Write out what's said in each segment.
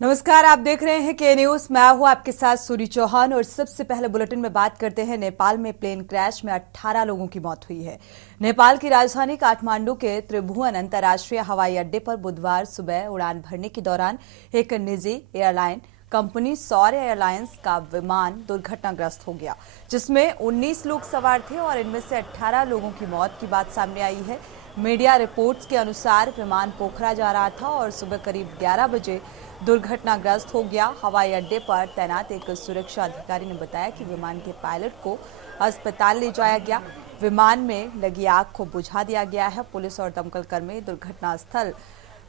नमस्कार, आप देख रहे हैं के न्यूज। मैं हूं आपके साथ सूरी चौहान और सबसे पहले बुलेटिन में बात करते हैं। नेपाल में प्लेन क्रैश में 18 लोगों की मौत हुई है। नेपाल की राजधानी काठमांडू के त्रिभुवन अंतर्राष्ट्रीय हवाई अड्डे पर बुधवार सुबह उड़ान भरने के दौरान एक निजी एयरलाइन कंपनी सौर्य एयरलाइंस का विमान दुर्घटनाग्रस्त हो गया, जिसमें 19 लोग सवार थे और इनमें से 18 लोगों की मौत की बात सामने आई है। मीडिया रिपोर्ट्स के अनुसार विमान पोखरा जा रहा था और सुबह करीब 11 बजे दुर्घटनाग्रस्त हो गया। हवाई अड्डे पर तैनात एक सुरक्षा अधिकारी ने बताया कि विमान के पायलट को अस्पताल ले जाया गया। विमान में लगी आग को बुझा दिया गया है। पुलिस और दमकल कर्मी दुर्घटना स्थल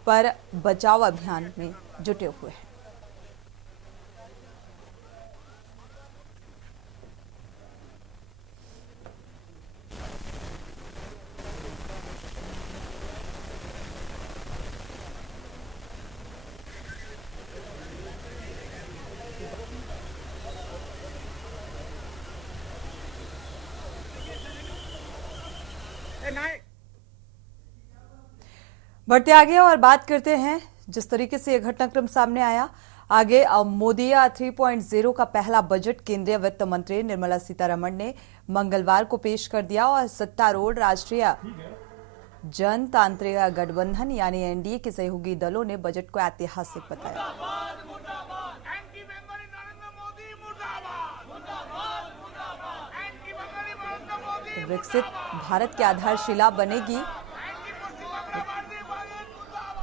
पर बचाव अभियान में जुटे हुए हैं। बढ़ते आगे और बात करते हैं जिस तरीके से यह घटनाक्रम सामने आया। आगे मोदिया 3.0 का पहला बजट केंद्रीय वित्त मंत्री निर्मला सीतारमण ने मंगलवार को पेश कर दिया और सत्तारूढ़ राष्ट्रीय जनतांत्रिक गठबंधन यानी एनडीए के सहयोगी दलों ने बजट को ऐतिहासिक बताया। विकसित भारत की आधारशिला बनेगी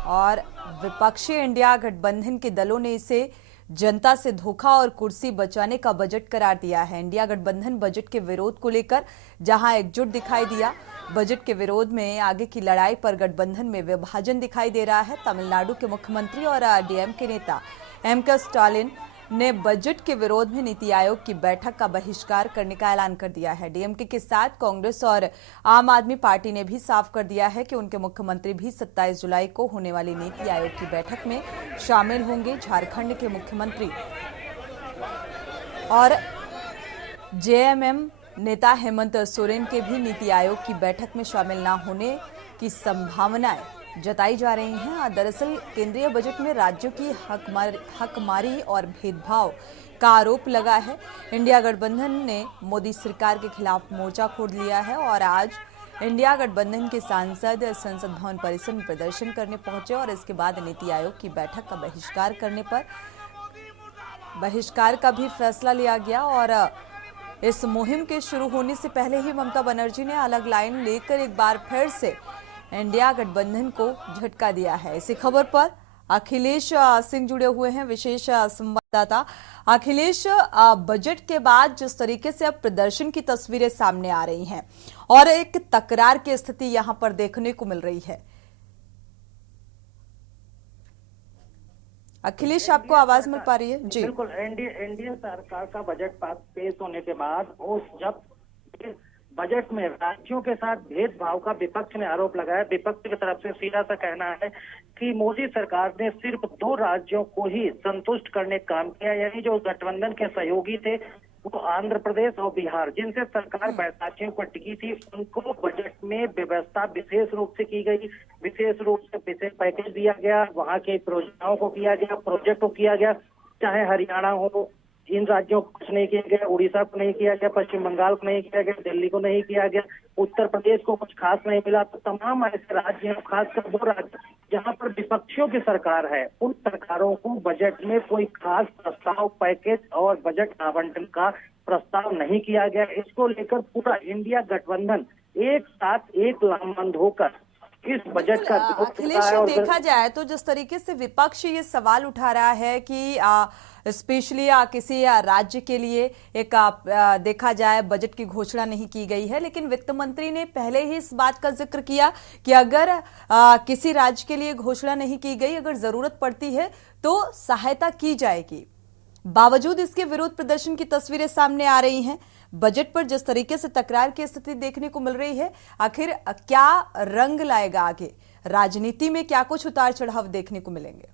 और विपक्षी इंडिया गठबंधन के दलों ने इसे जनता से धोखा और कुर्सी बचाने का बजट करार दिया है। इंडिया गठबंधन बजट के विरोध को लेकर जहां एकजुट दिखाई दिया, बजट के विरोध में आगे की लड़ाई पर गठबंधन में विभाजन दिखाई दे रहा है। तमिलनाडु के मुख्यमंत्री और डीएमके नेता एम.के. स्टालिन ने बजट के विरोध में नीति आयोग की बैठक का बहिष्कार करने का ऐलान कर दिया है। डीएमके के साथ कांग्रेस और आम आदमी पार्टी ने भी साफ कर दिया है कि उनके मुख्यमंत्री भी 27 जुलाई को होने वाली नीति आयोग की बैठक में शामिल होंगे। झारखंड के मुख्यमंत्री और जेएमएम नेता हेमंत सोरेन के भी नीति आयोग की बैठक में शामिल न होने की संभावनाएं जताई जा रही हैं। दरअसल केंद्रीय बजट में राज्यों की हकमारी और भेदभाव का आरोप लगा है। इंडिया गठबंधन ने मोदी सरकार के खिलाफ मोर्चा खोल लिया है और आज इंडिया गठबंधन के सांसद संसद भवन परिसर में प्रदर्शन करने पहुंचे और इसके बाद नीति आयोग की बैठक का बहिष्कार का भी फैसला लिया गया। और इस मुहिम के शुरू होने से पहले ही ममता बनर्जी ने अलग लाइन लेकर एक बार फिर से इंडिया गठबंधन को झटका दिया है। इसी खबर पर अखिलेश सिंह जुड़े हुए हैं, विशेष संवाददाता। अखिलेश, बजट के बाद जिस तरीके से अब प्रदर्शन की तस्वीरें सामने आ रही हैं और एक तकरार की स्थिति यहां पर देखने को मिल रही है। अखिलेश, आपको आवाज मिल पा रही है? जी बिल्कुल। एनडीए सरकार का बजट पेश होने के बाद जब बजट में राज्यों के साथ भेदभाव का विपक्ष ने आरोप लगाया। विपक्ष की तरफ से सीधा सा कहना है कि मोदी सरकार ने सिर्फ 2 राज्यों को ही संतुष्ट करने का काम किया, यानी जो गठबंधन के सहयोगी थे वो आंध्र प्रदेश और बिहार, जिनसे सरकार बैसाखियों पर टिकी थी, उनको बजट में व्यवस्था विशेष रूप से की गई। विशेष रूप से विशेष पैकेज दिया गया, वहां के परियोजनाओं को किया गया, प्रोजेक्ट को किया गया। चाहे हरियाणा हो, इन राज्यों को कुछ नहीं किया गया, उड़ीसा को नहीं किया गया, पश्चिम बंगाल को नहीं किया गया, दिल्ली को नहीं किया गया, उत्तर प्रदेश को कुछ खास नहीं मिला। तो तमाम ऐसे राज्य हैं, खासकर वो राज्य जहां पर विपक्षियों की सरकार है, उन सरकारों को बजट में कोई खास प्रस्ताव, पैकेज और बजट आवंटन का प्रस्ताव नहीं किया गया। इसको लेकर पूरा इंडिया गठबंधन एक साथ एक लामबंद होकर इस बजट का अखिलेश, देखा जाए तो जिस तरीके से विपक्ष ये सवाल उठा रहा है कि स्पेशली किसी राज्य के लिए एक देखा जाए बजट की घोषणा नहीं की गई है, लेकिन वित्त मंत्री ने पहले ही इस बात का जिक्र किया कि अगर किसी राज्य के लिए घोषणा नहीं की गई, अगर जरूरत पड़ती है तो सहायता की जाएगी। बावजूद इसके विरोध प्रदर्शन की तस्वीरें सामने आ रही हैं। बजट पर जिस तरीके से तकरार की स्थिति देखने को मिल रही है, आखिर क्या रंग लाएगा आगे? राजनीति में क्या कुछ उतार चढ़ाव देखने को मिलेंगे?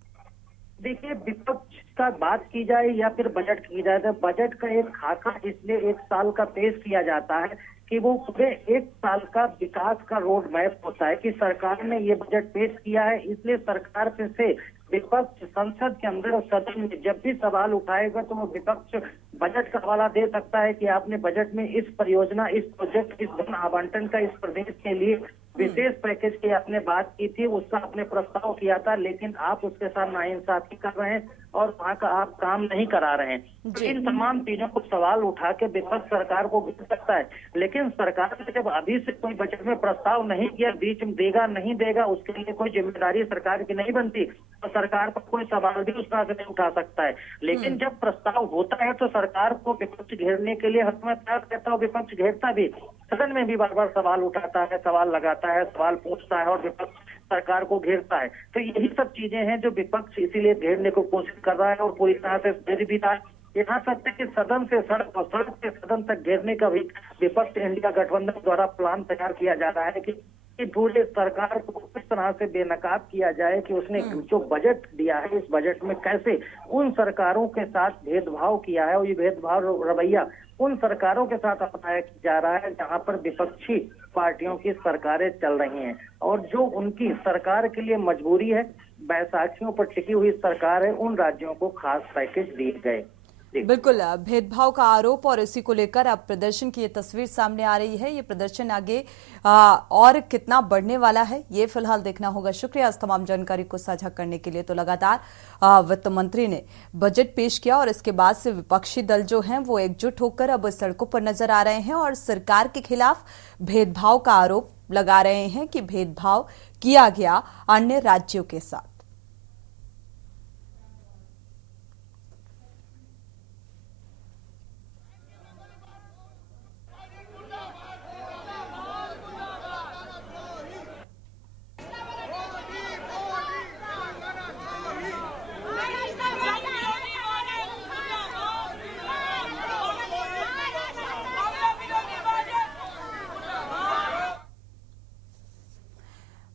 देखिए, विपक्ष का बात की जाए या फिर बजट की जाए तो बजट का एक खाका इसलिए 1 साल का पेश किया जाता है कि वो पूरे 1 साल का विकास का रोड मैप होता है कि सरकार ने ये बजट पेश किया है, इसलिए सरकार से विपक्ष संसद के अंदर और सदन में जब भी सवाल उठाएगा तो वो विपक्ष बजट का हवाला दे सकता है कि आपने बजट में इस परियोजना, इस प्रोजेक्ट, इस धन आवंटन का इस प्रदेश के लिए विशेष पैकेज की आपने बात की थी, उसका आपने प्रस्ताव किया था, लेकिन आप उसके साथ नाइंसाफी कर रहे हैं और वहाँ का आप काम नहीं करा रहे हैं। इन तमाम चीजों को सवाल उठा के विपक्ष सरकार को गिर सकता है, लेकिन सरकार ने जब अभी से कोई बजट में प्रस्ताव नहीं किया, बीच में देगा नहीं देगा उसके लिए कोई जिम्मेदारी सरकार की नहीं बनती, तो सरकार पर कोई सवाल भी उस तरह से नहीं उठा सकता है। लेकिन जब प्रस्ताव होता है तो सरकार को विपक्ष घेरने के लिए हर तैयार रहता है, विपक्ष घेरता भी, सदन में भी बार बार सवाल उठाता है, सवाल लगाता है, सवाल पूछता है और विपक्ष सरकार को घेरता है। तो यही सब चीजें हैं जो विपक्ष इसीलिए घेरने को कोशिश कर रहा है और पूरी तरह से घेर भी रहा है। यहाँ तक कि सदन से सड़क और सड़क से सदन तक घेरने का भी विपक्ष इंडिया गठबंधन द्वारा प्लान तैयार किया जा रहा है कि पूरे सरकार को किस तरह से बेनकाब किया जाए कि उसने जो बजट दिया है इस बजट में कैसे उन सरकारों के साथ भेदभाव किया है और ये भेदभाव रवैया उन सरकारों के साथ अपनाया जा रहा है जहां पर विपक्षी पार्टियों की सरकारें चल रही हैं और जो उनकी सरकार के लिए मजबूरी है, बैसाखियों पर टिकी हुई सरकार है, उन राज्यों को खास पैकेज दिए गए। बिल्कुल, भेदभाव का आरोप और इसी को लेकर अब प्रदर्शन की ये तस्वीर सामने आ रही है। ये प्रदर्शन आगे और कितना बढ़ने वाला है ये फिलहाल देखना होगा। शुक्रिया इस तमाम जानकारी को साझा करने के लिए। तो लगातार वित्त मंत्री ने बजट पेश किया और इसके बाद से विपक्षी दल जो हैं वो एकजुट होकर अब सड़कों पर नजर आ रहे हैं और सरकार के खिलाफ भेदभाव का आरोप लगा रहे हैं कि भेदभाव किया गया अन्य राज्यों के साथ।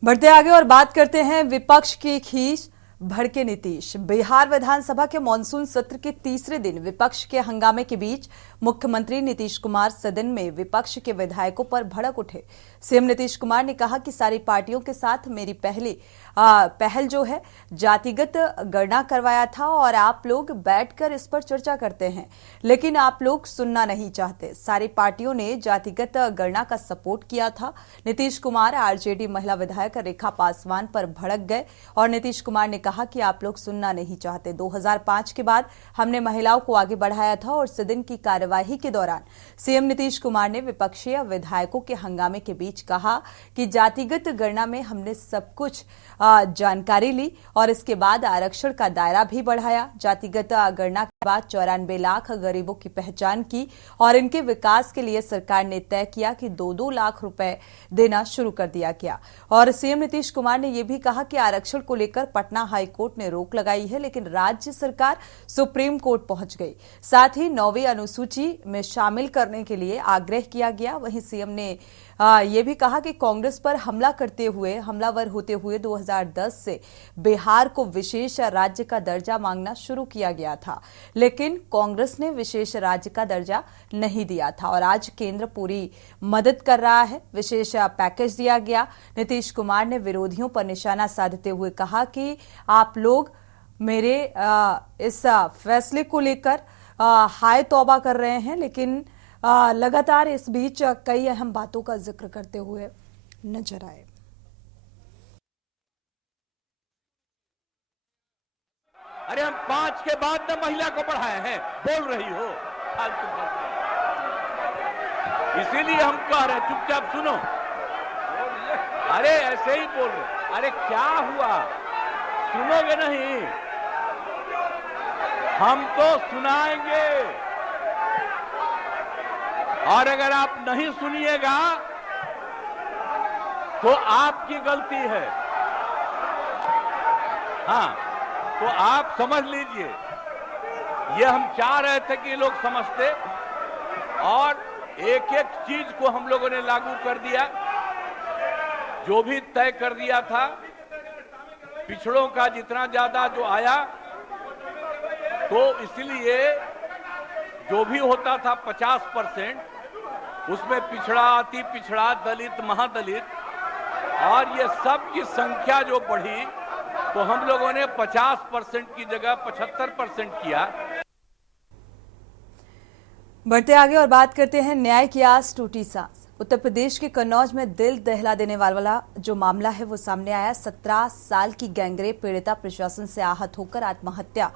बढ़ते आगे और बात करते हैं विपक्ष की खींच भड़के नीतीश। बिहार विधानसभा के मानसून सत्र के तीसरे दिन विपक्ष के हंगामे के बीच मुख्यमंत्री नीतीश कुमार सदन में विपक्ष के विधायकों पर भड़क उठे। सीएम नीतीश कुमार ने कहा कि सारी पार्टियों के साथ मेरी पहल जो है जातिगत गणना करवाया था और आप लोग बैठकर इस पर चर्चा करते हैं, लेकिन आप लोग सुनना नहीं चाहते। सारी पार्टियों ने जातिगत गणना का सपोर्ट किया था। नीतीश कुमार आरजेडी महिला विधायक रेखा पासवान पर भड़क गए और नीतीश कुमार ने कहा कि आप लोग सुनना नहीं चाहते। 2005 के बाद हमने महिलाओं को आगे बढ़ाया था और सदन की कार्यवाही के दौरान सीएम नीतीश कुमार ने विपक्षी विधायकों के हंगामे के बीच कहा कि जातिगत गणना में हमने सब कुछ जानकारी ली और इसके बाद आरक्षण का दायरा भी बढ़ाया। जातिगत गणना के बाद 94 लाख गरीबों की पहचान की और इनके विकास के लिए सरकार ने तय किया कि 2-2 लाख रुपए देना शुरू कर दिया गया। और सीएम नीतीश कुमार ने यह भी कहा कि आरक्षण को लेकर पटना हाई कोर्ट ने रोक लगाई है, लेकिन राज्य सरकार सुप्रीम कोर्ट पहुंच गई। साथ ही 9वीं अनुसूची में शामिल करने के लिए आग्रह किया गया। वहीं सीएम ने ये भी कहा कि कांग्रेस पर हमलावर होते हुए 2010 से बिहार को विशेष राज्य का दर्जा मांगना शुरू किया गया था, लेकिन कांग्रेस ने विशेष राज्य का दर्जा नहीं दिया था और आज केंद्र पूरी मदद कर रहा है। विशेष पैकेज दिया गया। नीतीश कुमार ने विरोधियों पर निशाना साधते हुए कहा कि आप लोग मेरे इस फैसले को लेकर हाय तौबा कर रहे हैं, लेकिन लगातार इस बीच कई अहम बातों का जिक्र करते हुए नजर आए। अरे हम 5 के बाद न महिला को बढ़ाए हैं, बोल रही हो इसीलिए हम कह रहे हैं चुपचाप सुनो। अरे ऐसे ही बोल रहे, अरे क्या हुआ, सुनोगे नहीं? हम तो सुनाएंगे और अगर आप नहीं सुनिएगा तो आपकी गलती है। हाँ, तो आप समझ लीजिए, ये हम चाह रहे थे कि लोग समझते और एक एक चीज को हम लोगों ने लागू कर दिया, जो भी तय कर दिया था। पिछड़ों का जितना ज्यादा जो आया, तो इसलिए जो भी होता था 50%, उसमें पिछड़ा, अति पिछड़ा, दलित, महादलित और ये सब की संख्या जो बढ़ी, तो हम लोगों ने 50% की जगह 75% किया। बढ़ते आगे और बात करते हैं न्याय की आस टूटी सांस। उत्तर प्रदेश के कन्नौज में दिल दहला देने वाला जो मामला है वो सामने आया। 17 साल की गैंगरेप पीड़िता प्रशासन से आहत होकर आत्महत्या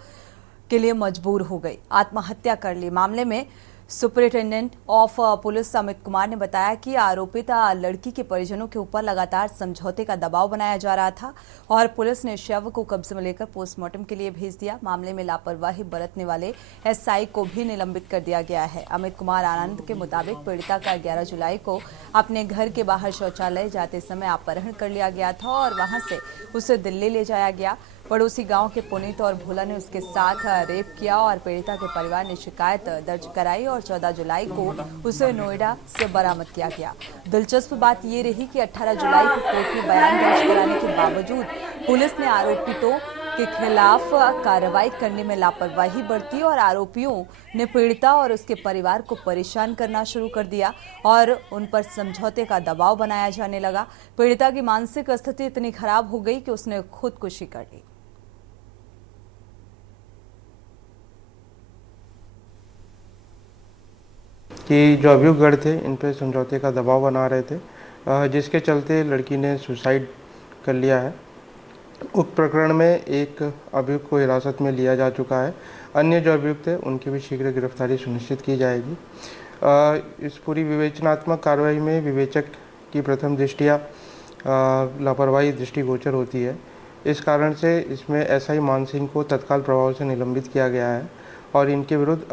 के लिए मजबूर हो गई, आत्महत्या कर ली। मामले में superintendent of police Amit Kumar ने बताया कि आरोपित लड़की के परिजनों के ऊपर लगातार समझौते का दबाव बनाया जा रहा था और पुलिस ने शव को कब्जे में लेकर पोस्टमार्टम के लिए भेज दिया। मामले में लापरवाही बरतने वाले एसआई को भी निलंबित कर दिया गया है। अमित कुमार आनंद के मुताबिक पीड़िता का 11 जुलाई को अपने घर के बाहर शौचालय जाते समय अपहरण कर लिया गया था और वहां से उसे दिल्ली ले जाया गया। पड़ोसी गांव के पुनीत और भोला ने उसके साथ रेप किया और पीड़िता के परिवार ने शिकायत दर्ज कराई और 14 जुलाई को उसे नोएडा से बरामद किया गया। दिलचस्प बात ये रही कि 18 जुलाई को कोर्ट में बयान दर्ज कराने के बावजूद पुलिस ने आरोपितों के खिलाफ कार्रवाई करने में लापरवाही बरती और आरोपियों ने पीड़िता और उसके परिवार को परेशान करना शुरू कर दिया और उन पर समझौते का दबाव बनाया जाने लगा। पीड़िता की मानसिक स्थिति इतनी खराब हो गई कि उसने खुदकुशी कर ली। कि जो अभियुक्त थे इन पे समझौते का दबाव बना रहे थे, जिसके चलते लड़की ने सुसाइड कर लिया है। उक्त प्रकरण में एक अभियुक्त को हिरासत में लिया जा चुका है। अन्य जो अभियुक्त थे उनकी भी शीघ्र गिरफ्तारी सुनिश्चित की जाएगी। इस पूरी विवेचनात्मक कार्रवाई में विवेचक की प्रथम दृष्टिया लापरवाही दृष्टिगोचर होती है। इस कारण से इसमें एसआई मान सिंह को तत्काल प्रभाव से निलंबित किया गया है और इनके विरुद्ध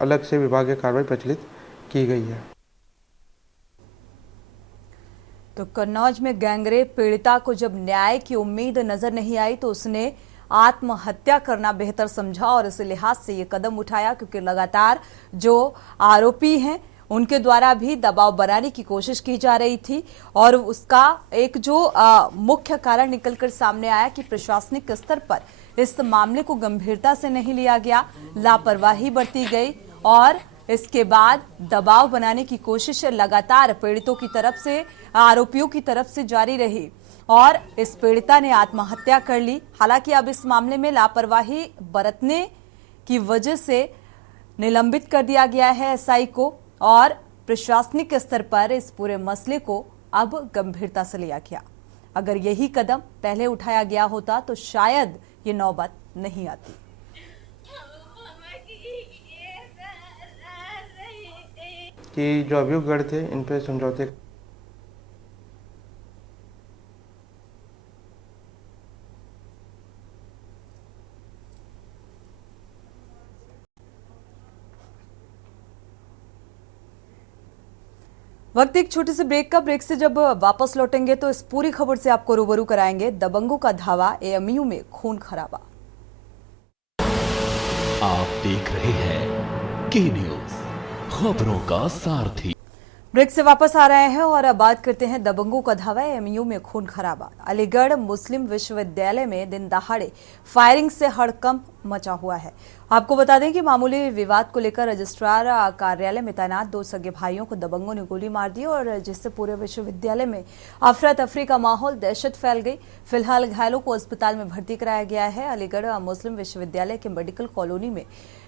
अलग से विभागीय कार्रवाई प्रचलित की गई है। तो कन्नौज में गैंगरेप पीड़िता को जब न्याय की उम्मीद नजर नहीं आई तो उसने आत्महत्या करना बेहतर समझा और इस लिहाज से ये कदम उठाया क्योंकि लगातार जो आरोपी हैं उनके द्वारा भी दबाव बनाने की कोशिश की जा रही थी और उसका एक जो मुख्य कारण निकलकर सामने आया कि प्रशासनिक स्तर पर इस मामले को गंभीरता से नहीं लिया गया, लापरवाही बरती गई और इसके बाद दबाव बनाने की कोशिश लगातार पीड़ितों की तरफ से, आरोपियों की तरफ से जारी रही और इस पीड़िता ने आत्महत्या कर ली। हालांकि अब इस मामले में लापरवाही बरतने की वजह से निलंबित कर दिया गया है एसआई को और प्रशासनिक स्तर पर इस पूरे मसले को अब गंभीरता से लिया गया। अगर यही कदम पहले उठाया गया होता तो शायद ये नौबत नहीं आती। कि जो अभियुक्त थे इन पे समझौते वक्त एक छोटे से ब्रेक का। ब्रेक से जब वापस लौटेंगे तो इस पूरी खबर से आपको रूबरू कराएंगे। दबंगों का धावा, एएमयू में खून खराबा। आप देख रहे हैं के न्यूज, खबरों का सारथी। ब्रेक से वापस आ रहे हैं और अब बात करते हैं दबंगों का धावा, एएमयू में खून खराबा। अलीगढ़ मुस्लिम विश्वविद्यालय में दिन दहाड़े फायरिंग से हड़कंप मचा हुआ है। आपको बता दें कि मामूली विवाद को लेकर रजिस्ट्रार कार्यालय में तैनात 2 सगे भाइयों को दबंगों ने गोली मार दी और जिससे पूरे विश्वविद्यालय में अफरा तफरी का माहौल, दहशत फैल गई। फिलहाल घायलों को अस्पताल में भर्ती कराया गया है। अलीगढ़ मुस्लिम विश्वविद्यालय के मेडिकल कॉलोनी में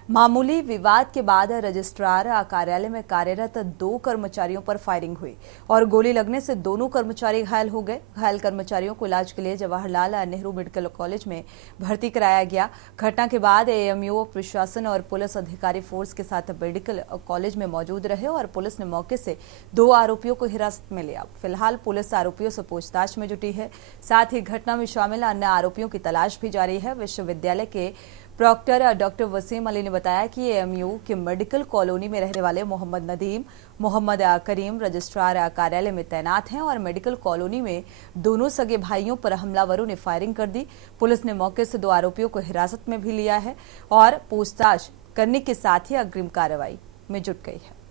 मामूली विवाद के बाद रजिस्ट्रार कार्यालय में कार्यरत 2 कर्मचारियों पर फायरिंग हुई और गोली लगने से दोनों कर्मचारी घायल हो गए। घायल कर्मचारियों को इलाज के लिए जवाहरलाल नेहरू मेडिकल कॉलेज में भर्ती कराया गया। घटना के बाद एएमयू प्रशासन और पुलिस अधिकारी फोर्स के साथ मेडिकल कॉलेज में मौजूद रहे और पुलिस ने मौके से 2 आरोपियों को हिरासत में लिया। फिलहाल पुलिस आरोपियों से पूछताछ में जुटी है। साथ ही घटना में शामिल अन्य आरोपियों की तलाश भी जारी है। विश्वविद्यालय के प्रॉक्टर डॉक्टर वसीम अली ने बताया कि एएमयू के मेडिकल कॉलोनी में रहने वाले मोहम्मद नदीम, मोहम्मद करीम रजिस्ट्रार कार्यालय में तैनात हैं और मेडिकल कॉलोनी में दोनों सगे भाइयों पर हमलावरों ने फायरिंग कर दी। पुलिस ने मौके से 2 आरोपियों को हिरासत में भी लिया है और पूछताछ करने के साथ ही अग्रिम कार्रवाई में जुट गई है।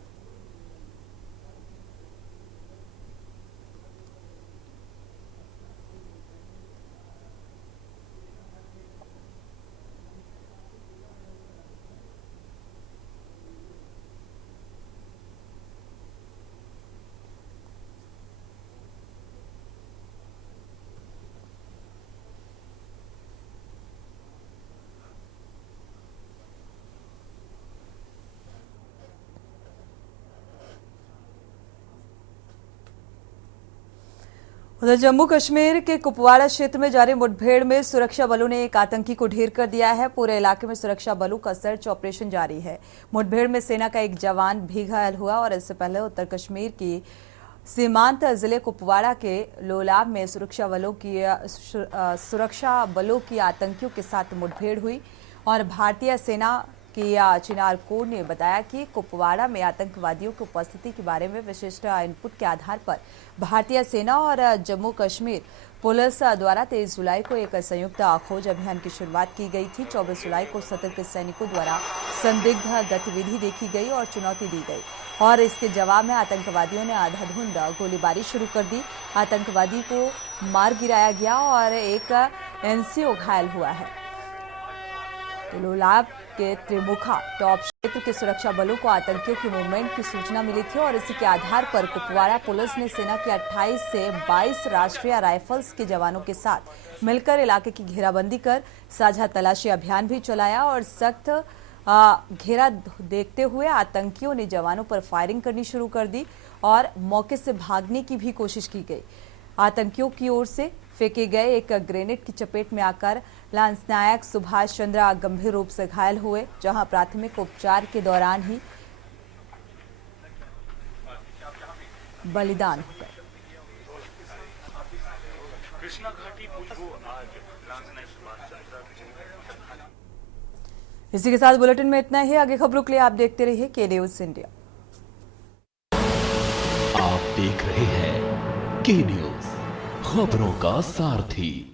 उधर जम्मू कश्मीर के कुपवाड़ा क्षेत्र में जारी मुठभेड़ में सुरक्षा बलों ने एक आतंकी को ढेर कर दिया है। पूरे इलाके में सुरक्षा बलों का सर्च ऑपरेशन जारी है। मुठभेड़ में सेना का एक जवान भी घायल हुआ और इससे पहले उत्तर कश्मीर की सीमांत जिले कुपवाड़ा के लोलाब में सुरक्षा बलों की आतंकियों के साथ मुठभेड़ हुई और भारतीय सेना की चिनार कोर ने बताया कि कुपवाड़ा में आतंकवादियों की उपस्थिति के बारे में विशिष्ट इनपुट के आधार पर भारतीय सेना और जम्मू कश्मीर पुलिस द्वारा 23 जुलाई को एक संयुक्त खोज अभियान की शुरुआत की गई थी। 24 जुलाई को सतर्क सैनिकों द्वारा संदिग्ध गतिविधि देखी गई और चुनौती दी गई और इसके जवाब में आतंकवादियों ने आधाधुंध गोलीबारी शुरू कर दी। आतंकवादी को मार गिराया गया और एक एनसीओ घायल हुआ है। लोलाब के त्रिमुखा टॉप क्षेत्र के सुरक्षा बलों को आतंकियों की मूवमेंट की सूचना मिली थी और इसी के आधार पर कुपवाड़ा पुलिस ने सेना के 28 से 22 राष्ट्रीय राइफल्स के जवानों के साथ मिलकर इलाके की घेराबंदी कर साझा तलाशी अभियान भी चलाया और सख्त घेरा देखते हुए आतंकियों ने जवानों पर फायरिंग करनी शुरू कर दी और मौके से भागने की भी कोशिश की गई। आतंकियों की ओर से फेंके गए एक ग्रेनेड की चपेट में आकर लांसनायक सुभाष चंद्र गंभीर रूप से घायल हुए, जहां प्राथमिक उपचार के दौरान ही बलिदान हो गए। इसी के साथ बुलेटिन में इतना ही। आगे खबरों के लिए आप देखते रहिए के न्यूज इंडिया। आप देख रहे हैं के न्यूज, खबरों का सारथी।